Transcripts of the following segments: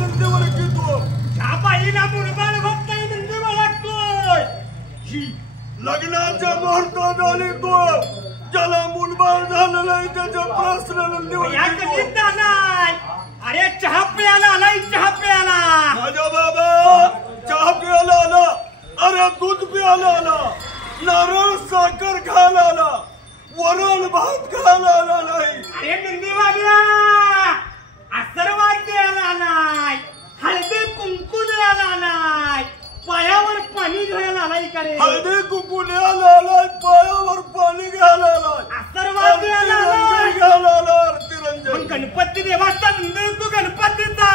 नंदी ओळखतो ह्या बाईला मुलबाळ होत नाही नंदी ओळखतोय लग्नाच्या मुहूर्तात आली तो ज्याला मुलबाळ झालं नाही त्याच्या प्रश्न नंदी ओळखतो अरे चहा प्यायला आलाय चहा प्यायला माझ्या बाबा चहा प्यायला आला अरे दूध प्यायला आला नारळ साखर खायला आला वरण भात खायला आला नाही अरे नंदीवाल्या आशीर्वाद द्यायला आलाय हळदी कुंकू द्यायला आलाय पायावर पाणी घ्यायला आलाय का रे हळदी कुंकू द्यायला आलाय पायावर पाणी घ्यायला आलाय आशीर्वाद द्यायला आलाय घ्यायला आला आरती गणपती देवाचा नंदी तू गणपतीचा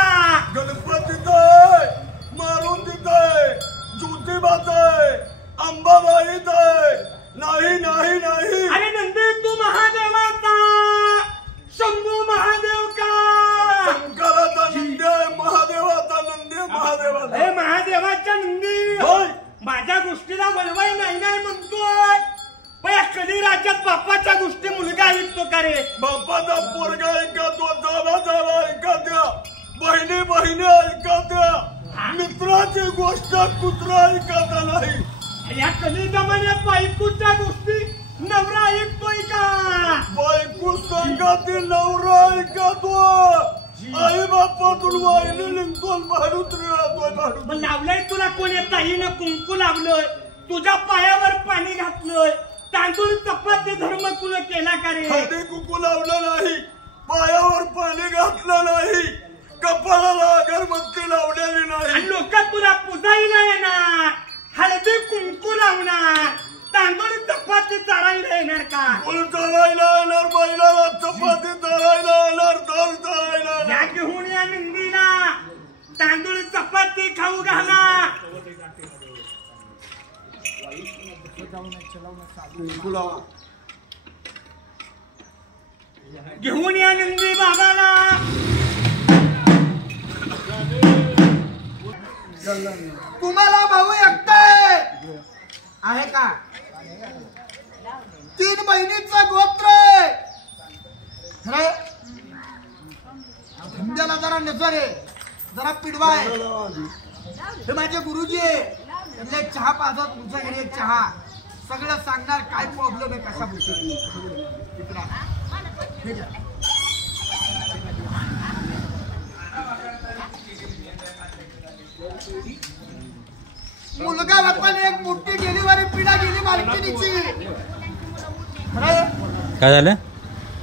मारुतीचा आहे ज्योतिबाचा आहे अंबाबाईचा आहे नाही नाही नाही अरे नंदी तू महादेवाचा शंभू महादेव का शंकराचा नंदी आहे महादेवाचा नंदी महादेवाचा हे महादेवाच्या नंदी माझ्या गोष्टीला वळवाई नाही नाही म्हणतोय कधी राज्यात बाप्पाच्या गोष्टी मुलगा ऐकतो का रे बाप्पाचा पोरगा ऐकतो जावा जावा ऐकत्या बहिणी बहिणी ऐकत्या मित्राची गोष्ट कुत्रा ऐकत नाही या कधी जमान्यात बायकोच्या गोष्टी नवरा ऐकतोय का बायको संघातील नवरा ऐकतो आई बाप्पातून वाहिली निघतोय भाडूत्री राहतोय लावलंय तुला कोणी ताईनं कुंकू लावलंय तुझ्या पायावर पाणी घातलंय तांदूळ चपाती धर्म तुला केला का रे हळदी कुंकू लावलं नाही पायावर पाणी घातलं नाही कपाळाला अगरबत्ती लावलेली नाही लोक तुला पुजायला येणार हळदी कुंकू लावणार तांदूळ चपाती चारायला येणार का फुल चारायला येणार बैलाला चपाती चारायला येणार दाल चारायला या घेऊन या नंदीला तांदूळ चपाती खाऊ घाला घेऊन या नंदी बाबाला तुम्हाला भाऊ एकटाय आहे का 3 बहिणीचं गोत्र आहे धंद्याला जरा नेचर आहे जरा पिडवा आहे हे माझे गुरुजी आहे त्यांना चहा पाहतात तुमच्या घरी एक चहा सगळं सांगणार काय प्रॉब्लेम आहे कसा मुलगा बापाने एक मोठी डिलिव्हरी पिढा गेली मालकिनीची काय झालं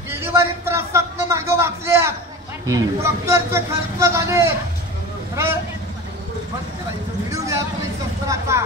डिलिव्हरी त्रासात मागे वाचल्यात डॉक्टरचे खर्च झाले व्हिडिओ घ्या तुम्ही शस्त्राचा